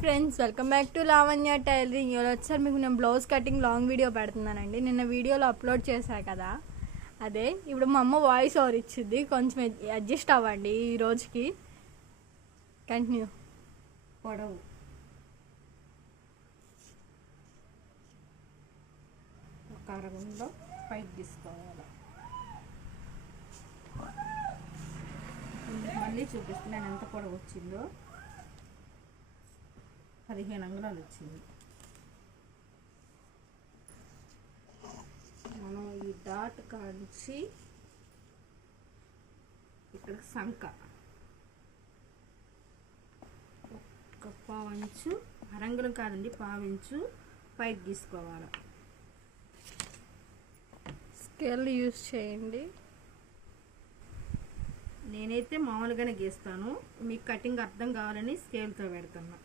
Friends welcome back to Lavanya tailoring ఇవాళ వచ్చారు మీకు నేను బ్లౌజ్ కటింగ్ లాంగ్ వీడియో పెడుతున్నానండి. నిన్న వీడియోలో అప్లోడ్ చేశాను కదా? అదే ఇప్పుడు మా అమ్మ వాయిస్ ఓవర్ ఇచ్చింది. కొంచెం అడ్జస్ట్ అవ్వండి ఈ రోజుకి. కంటిన్యూ పొడవు. ఒక అరగుంలో పైకి తీసుకోవాలి. మళ్ళీ చూపిస్తున్నాను ఎంత పొడవు వచ్చిందో. పదిహేను అంగుళాలు వచ్చింది. మనం ఈ డాట్ కాంచి ఇక్కడ సంక. ఒక పావంచు అరంగులం కాదండి పావించు పైకి తీసుకోవాలి. స్కేల్ యూస్ చేయండి. నేనైతే మామూలుగానే గీస్తాను. మీకు కటింగ్ అర్థం కావాలని స్కేల్తో పెడుతున్నా.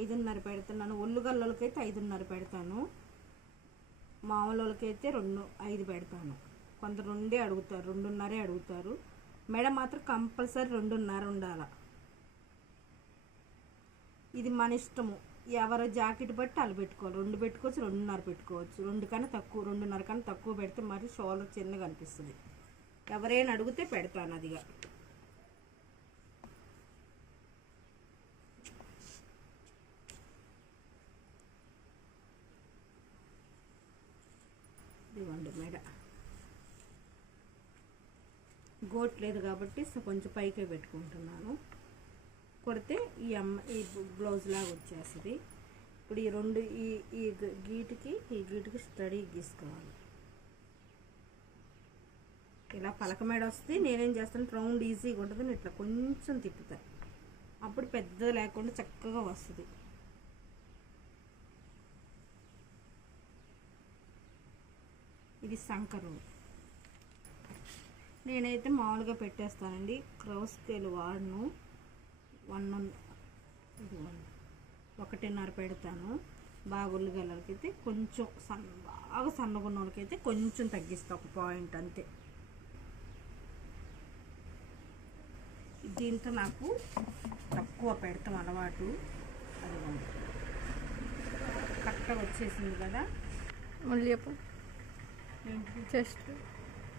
ఐదున్నర పెడుతున్నాను అయితే ఐదున్నర పెడతాను. మామూలు వాళ్ళకైతే రెండు ఐదు పెడతాను. కొందరు రెండే అడుగుతారు రెండున్నరే అడుగుతారు. మెడ మాత్రం కంపల్సరీ రెండున్నర ఉండాల? ఇది మన ఇష్టము. ఎవరు జాకెట్ బట్టి అలా పెట్టుకోవాలి. రెండు పెట్టుకోవచ్చు రెండున్నర పెట్టుకోవచ్చు. రెండు కన్నా తక్కువ రెండున్నర కన్నా తక్కువ పెడితే మరి షోల్డర్ చిన్నగా అనిపిస్తుంది. ఎవరైనా అడిగితే పెడతాను అదిగా. ఇదిగోండి మెడ. గోట్ లేదు కాబట్టి సో కొంచెం పైకే పెట్టుకుంటున్నాను. కొడితే ఈ అమ్మ ఈ బ్లౌజ్ లాగా వచ్చేస్తుంది. ఇప్పుడు ఈ రెండు ఈ ఈ గ- గీటుకి ఈ గీటుకి స్టడీ గీసుకోవాలి. ఇలా పలక మేడ వస్తే నేనేం చేస్తాను రౌండ్ ఈజీగా ఉంటుంది ఇట్లా కొంచెం తిప్పుతా. అప్పుడు పెద్ద లేకుండా చక్కగా వస్తుంది. ఇది సంకరం. నేనైతే మామూలుగా పెట్టేస్తానండి. క్రౌస్ స్కేల్ వాడను. వన్ వన్ ఒకటిన్నర పెడతాను. బాగా ఉల్లిగల్లలకైతే కొంచెం సన్ బాగా సన్నగా ఉన్న వాళ్ళకైతే కొంచెం తగ్గిస్తా ఒక పాయింట్ అంతే. దీంతో నాకు తక్కువ పెడతాం అలవాటు. అది కరెక్ట్గా వచ్చేసింది కదా. మళ్ళీ చెస్ట్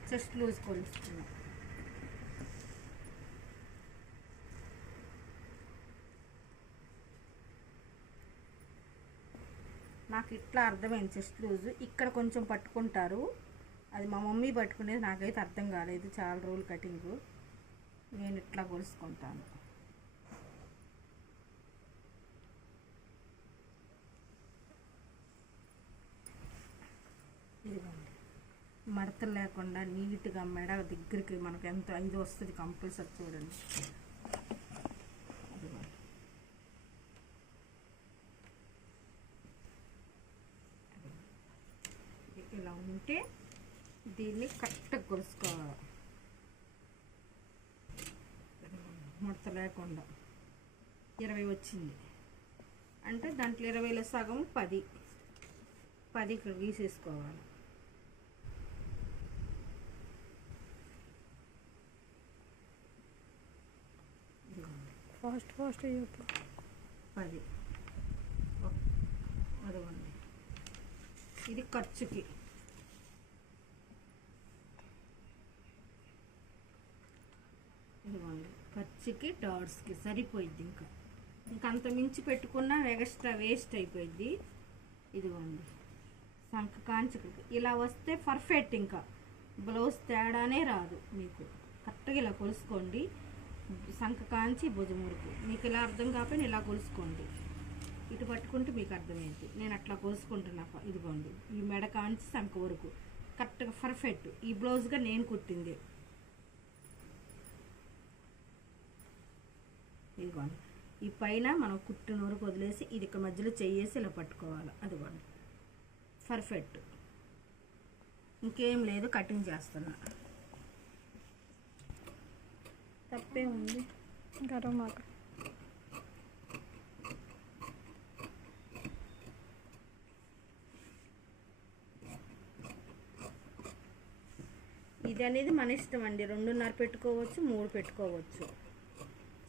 చెస్ట్ లూజ్ కొలుస్తున్నాం. నాకు ఇట్లా అర్థమైంది చెస్ట్ లూజ్. ఇక్కడ కొంచెం పట్టుకుంటారు. అది మా మమ్మీ పట్టుకునేది నాకైతే అర్థం కాలేదు. చాలా రోజులు కటింగు. నేను ఇట్లా కొలుసుకుంటాను ఇదిగోండి మడతలు లేకుండా నీట్గా మెడ దగ్గరికి మనకు ఎంత ఐదు వస్తుంది కంపల్సరీ చూడండి. ఇలా ఉంటే దీన్ని కరెక్ట్గా కొలుసుకోవాలి ముడత లేకుండా ఇరవై వచ్చింది. అంటే దాంట్లో ఇరవైలో సగం పది. పది ఇక్కడ గీసేసుకోవాలి ఇదిగోండి ఫాస్ట్ ఫాస్ట్ చెప్పు పది అదిగోండి. ఇది ఖర్చుకి. ఇదిగోండి ఖర్చుకి డాట్స్కి సరిపోయిద్ది ఇంకా. ఇంకంత అంత మించి పెట్టుకున్నా ఎక్స్ట్రా వేస్ట్ అయిపోయింది ఇదిగోండి సంక కాంచుకి ఇలా వస్తే పర్ఫెక్ట్ ఇంకా. బ్లౌజ్ తేడానే రాదు మీకు. కరెక్ట్గా ఇలా కొలుసుకోండి. శంఖ కాంచి భుజమురుకు మీకు ఇలా అర్థం కాకపోయినా ఇలా కొలుసుకోండి. ఇటు పట్టుకుంటే మీకు అర్థమైంది. నేను అట్లా కొలుసుకుంటున్నా. ఇదిగోండి. ఈ మెడ కాంచి శంఖ వరకు. కరెక్ట్గా పర్ఫెక్ట్. ఈ బ్లౌజ్గా నేను కుట్టింది. ఇదిగోండి. ఈ పైన మనం కుట్టిన వరకు వదిలేసి ఇది ఇక్కడ మధ్యలో చేసి ఇలా పట్టుకోవాలి. అదిగోండి. పర్ఫెక్ట్. ఇంకేం లేదు. కటింగ్ చేస్తున్నా. తప్పే ఉంది. గర్వం మాకు ఇది అనేది మన ఇష్టం అండి. రెండున్నర పెట్టుకోవచ్చు మూడు పెట్టుకోవచ్చు.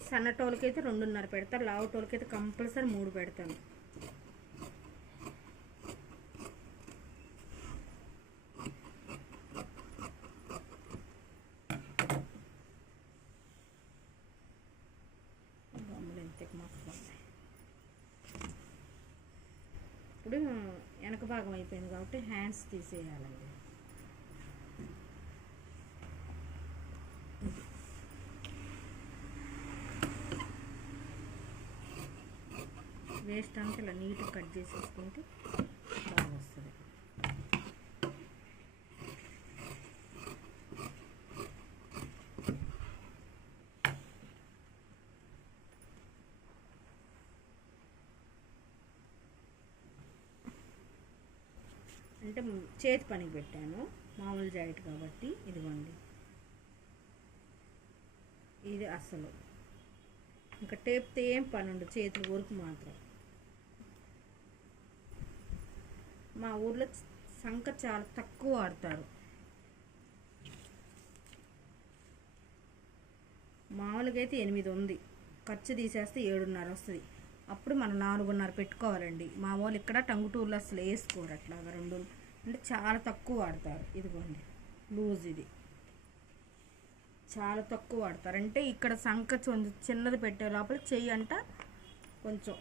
సన్నటోళ్ళకైతే రెండున్నర పెడతాను లావుటోళ్ళకైతే కంపల్సరీ మూడు పెడతాను. ఇప్పుడు వెనక భాగం అయిపోయింది కాబట్టి హ్యాండ్స్ తీసేయాలండి. వేస్ట్ అంతా ఇలా నీట్గా కట్ చేసేసుకుంటే బాగా వస్తుంది అంటే చేతి పనికి పెట్టాను. మామూలు జాకెట్ కాబట్టి ఇదిగోండి. ఇది అసలు. ఇంకా టేప్తో ఏం పని ఉండదు చేతుల వరకు మాత్రం. మా ఊర్లో సంక చాలా తక్కువ వాడతారు. మామూలుగా అయితే ఎనిమిది ఉంది. ఖర్చు తీసేస్తే ఏడున్నర వస్తుంది. అప్పుడు మనం నాలుగున్నర పెట్టుకోవాలండి. మా వాళ్ళు ఇక్కడ టంగుటూరులో అసలు వేసుకోరు అట్లాగా రెండు అంటే చాలా తక్కువ వాడతారు. ఇదిగోండి. లూజ్ ఇది. చాలా తక్కువ వాడతారు. అంటే ఇక్కడ సంక కొంచెం చిన్నది పెట్టే లోపల చెయ్యి అంట కొంచెం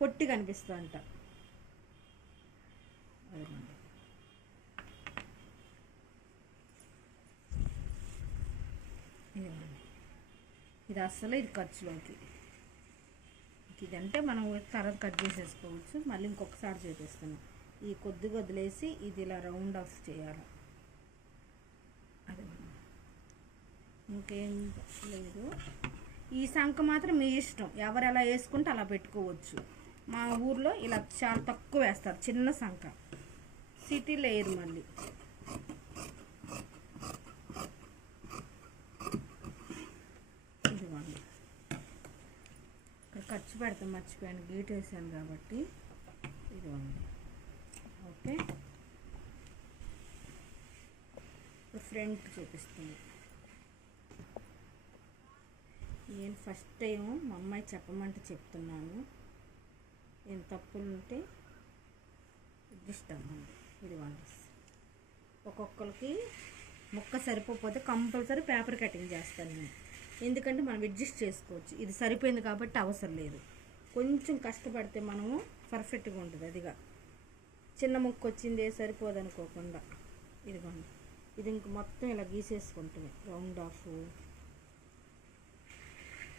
పొట్టి కనిపిస్తుంది అంట అదిగోండి. ఇదిగోండి. ఇది అస్సలు ఇది ఖర్చులోకి. ఇదంటే మనం తర్వాత కట్ చేసేసుకోవచ్చు. మళ్ళీ ఇంకొకసారి చూపిస్తున్నాం. ఈ కొద్దిగా వదిలేసి ఇది ఇలా రౌండ్ ఆఫ్ చేయాలి. అదే ఇంకేం లేదు. ఈ సంఖ మాత్రం మీ ఇష్టం. ఎవరు ఎలా వేసుకుంటే అలా పెట్టుకోవచ్చు. మా ఊర్లో ఇలా చాలా తక్కువ వేస్తారు. చిన్న సంఖ సిటీలో వేయరు మళ్ళీ ఇదిగోండి ఇక్కడ ఖర్చు పెడతాం మర్చిపోయాను. గీట్ వేసాను కాబట్టి ఇదిగోండి. ఓకే. ఇప్పుడు ఫ్రంట్ చూపిస్తుంది. నేను ఫస్ట్ టైం మా అమ్మాయి చెప్పమంటే చెప్తున్నాను. నేను తప్పులు ఉంటే అడ్జస్ట్ అవ్వండి ఇదిగోండి. ఒక్కొక్కరికి ముక్క సరిపోతే కంపల్సరీ పేపర్ కటింగ్ చేస్తాను నేను. ఎందుకంటే మనం అడ్జస్ట్ చేసుకోవచ్చు. ఇది సరిపోయింది కాబట్టి అవసరం లేదు. కొంచెం కష్టపడితే మనము పర్ఫెక్ట్గా ఉంటుంది అదిగా. చిన్న ముక్క వచ్చిందే సరిపోదు అనుకోకుండా ఇదిగోండి. ఇది ఇంక మొత్తం ఇలా గీసేసుకుంటుంది. Round of.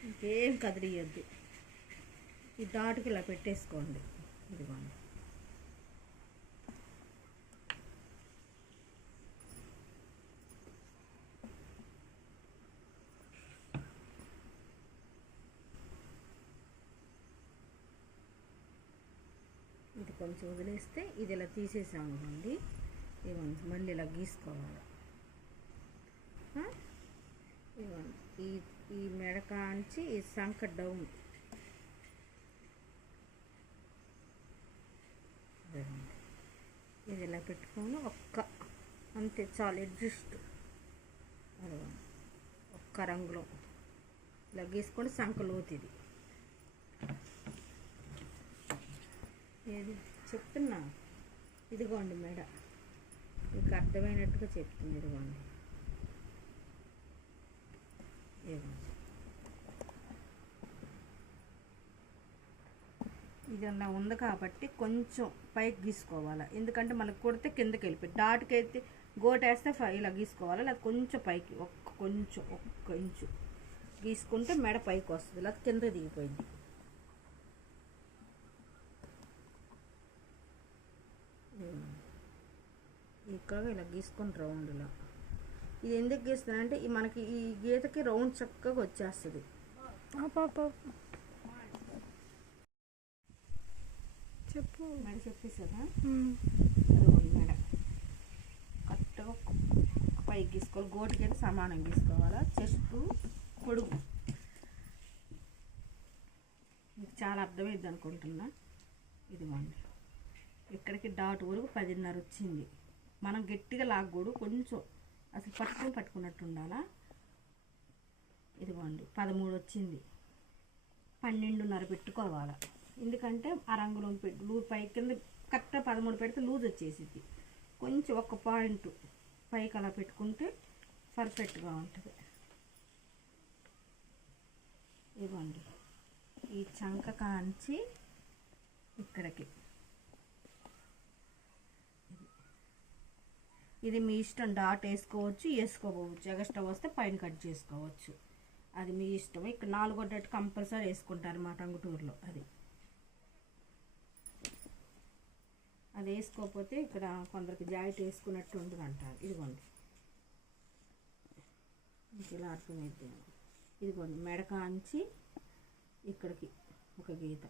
ఇంకేం కదిలియద్దు. ఈ డాట్కి ఇలా పెట్టేసుకోండి. ఇదిగోండి ఇది కొంచెం వదిలేస్తే ఇది ఇలా తీసేసాము అండి. ఇవ్వండి మళ్ళీ ఇలా గీసుకోవాలి. ఇవ్వండి ఈ ఈ మెడకాంచి ఈ సంక డౌన్. ఇది ఇలా పెట్టుకొని ఒక్క అంతే చాలు అడ్జస్ట్. అదిగోండి ఒక్క రంగులో. ఇలా గీసుకొని సంక లోతు ఇది ఏది? చెప్తున్నా. ఇదిగోండి మేడ. మీకు అర్థమైనట్టుగా చెప్తుంది ఇదిగోండి. ఇది అలా ఉంది కాబట్టి కొంచెం పైకి గీసుకోవాలి? ఎందుకంటే మనకు కొడితే కిందకి వెళ్ళిపోయి డాట్కి అయితే గోటేస్తే ఫై- ఇలా గీసుకోవాలి? లేదా కొంచెం పైకి ఒక్క కొంచెం ఒక్క ఇంచు గీసుకుంటే మెడ పైకి వస్తుంది. లేదా కింద దిగిపోయింది. ఇక్కడ ఇలా గీసుకొని రౌండ్ ఇలా ఇది ఎందుకు గీస్తానంటే మనకి ఈ గీతకి రౌండ్ చక్కగా వచ్చేస్తుంది. చెప్పు. మేడ. అదిగోండి మేడ. కరెక్ట్గా పైకి గీసుకోవాలి. గోటికి సమానం గీసుకోవాలా? చెస్ట్ పొడుగు. మీకు చాలా అర్థమైంది అనుకుంటున్నా. ఇదిగోండి. ఇక్కడికి డాట్ వరకు పదిన్నర వచ్చింది. మనం గట్టిగా లాగకూడదు కొంచెం అసలు పట్టుకుని పట్టుకున్నట్టు ఉండాలా? ఇదిగోండి పదమూడు వచ్చింది. పన్నెండున్నర పెట్టుకోవాలా? ఎందుకంటే ఆ రంగులో పెట్టి లూ పై కింద కరెక్ట్గా పదమూడు పెడితే లూజ్ వచ్చేసింది కొంచెం ఒక పాయింట్ పైకి అలా పెట్టుకుంటే పర్ఫెక్ట్గా ఉంటుంది. ఇవ్వండి ఈ చంక కాంచి ఇక్కడికి. ఇది మీ ఇష్టం డాట్ వేసుకోవచ్చు వేసుకోవచ్చు ఎగస్ట్రా వస్తే పైన కట్ చేసుకోవచ్చు. అది మీ ఇష్టం. ఇక్కడ నాలుగో డాట్ కంపల్సరీ వేసుకుంటారు మా టంగుటూరులో అది. అది వేసుకోకపోతే ఇక్కడ కొందరికి జాయిట్ వేసుకున్నట్టు ఉండదు అంటారు. ఇదిగోండి. మీకు ఇలా అర్థమైద్ది ఇదిగోండి. మెడక అంచి ఇక్కడికి ఒక గీత.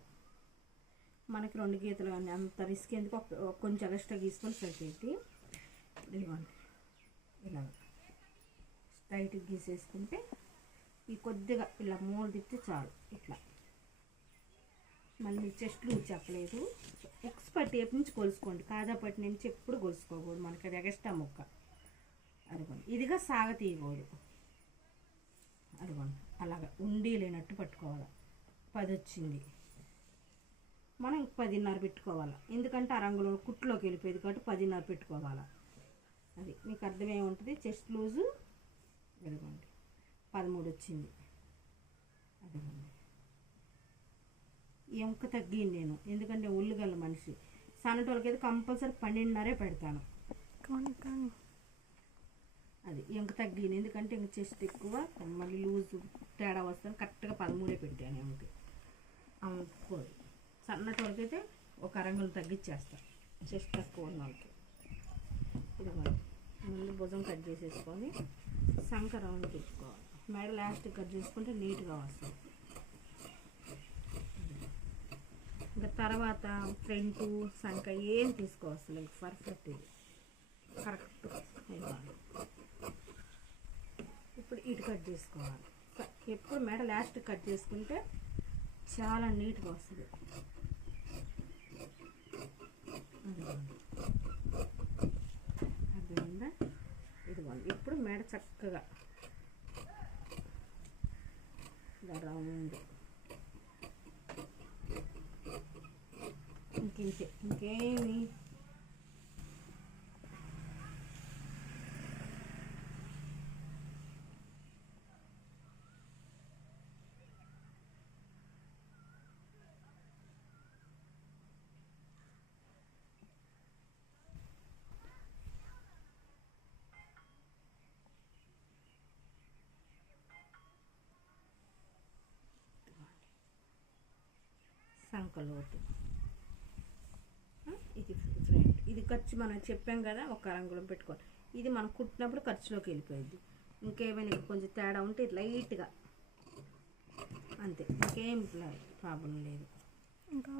మనకి రెండు గీతలు కానీ అంత రిస్క్ ఎందుకు? కొంచెం ఎక్స్ట్రా గీసుకొని సరిపోయింది ఇదిగోండి. ఇలా స్ట్రైట్ గీసేసుకుంటే ఈ కొద్దిగా ఇలా మూడు తిప్పితే చాలు. ఇట్లా. మళ్ళీ చెస్ట్లు చెప్పలేదు. ఎక్స్పర్ట్ పట్టి నుంచి కొలుసుకోండి. కాదాపట్టి నుంచి ఎప్పుడు కొలుసుకోకూడదు. మనకి అది ఎగస్ట్రా ముక్క. అదిగోండి. ఇదిగా సాగ తీయకూడదు అదిగోండి. అలాగా ఉండి లేనట్టు పట్టుకోవాలి. పది వచ్చింది. మనం పదిన్నర పెట్టుకోవాలి? ఎందుకంటే ఆ రంగులో కుట్లోకి వెళ్ళిపోయేది కాబట్టి పదిన్నర పెట్టుకోవాలి? అది. మీకు అర్థమేముంటుంది చెస్ట్ లూజు. ఇదిగోండి పదమూడు వచ్చింది. అదిగోండి. ఎంక తగ్గింది నేను. ఎందుకంటే ఉల్లిగల్ల మనిషి. సన్నటోళ్ళకి అయితే కంపల్సరీ పన్నెండున్నరే పెడతాను. అది. ఎంక తగ్గింది. ఎందుకంటే ఇంక చెస్ట్ ఎక్కువ. మళ్ళీ లూజ్ తేడా వస్తాను కరెక్ట్గా పదమూడే పెట్టాను ఎంకి అమ్ముకోదు సన్నటోళ్ళకి అయితే ఒక అరంగులు తగ్గించేస్తాను చెస్ట్ తక్కువ ఉన్న వాళ్ళకి ఇదిగోండి. ముందు భుజం కట్ చేసేసుకొని సంఖ రౌండ్ తిప్పుకోవాలి మెడ లాస్ట్ కట్ చేసుకుంటే నీట్గా వస్తుంది. ఇంకా తర్వాత ఫ్రంట్ శంఖ ఏం తీసుకోవచ్చు ఇంక పర్ఫెక్ట్ ఇది. కరెక్ట్ అయిపోవాలి. ఇప్పుడు ఇటు కట్ చేసుకోవాలి. ఎప్పుడు మెడ లాస్ట్ కట్ చేసుకుంటే చాలా నీట్గా వస్తుంది అదిగోండి. అర్థమైందా ఇదిగోండి ఇప్పుడు మెడ చక్కగా ఇలా రౌండ్. ఇంకించే ఇంకేమి? సంకలోటు ఆ, ఇది ఫ్రంట్ ఇది ఖర్చు మనం చెప్పాం కదా ఒక రంగులో పెట్టుకోవాలి ఇది మనం కుట్టినప్పుడు ఖర్చులోకి వెళ్ళిపోయింది. ఇంకేమైనా కొంచెం తేడా ఉంటే లైట్గా. అంతే. ఇంకేం ప్రాబ్లం లేదు. ఇంకా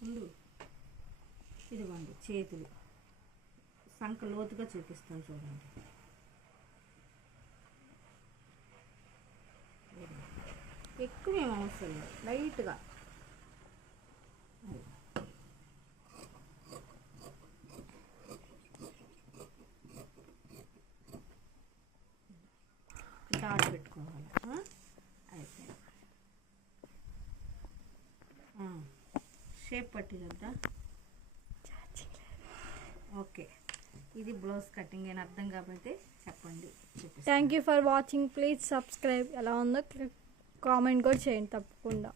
ముందు ఇదిగోండి చేతులు. సంక లోతుగా చూపిస్తాను చూడండి. ఎక్కువ ఏం అవసరం లేదు. లైట్గా అది. డాట్ పెట్టుకోవాలి ఆ? అయిపోయింది ఆ. షేప్ పట్టినద్దా ఓకే. ఇది బ్లౌజ్ కటింగ్ అని అర్థం కాబట్టి చెప్పండి. Thank you for watching please subscribe ఎలా ఉందో కామెంట్ కూడా చేయండి తప్పకుండా.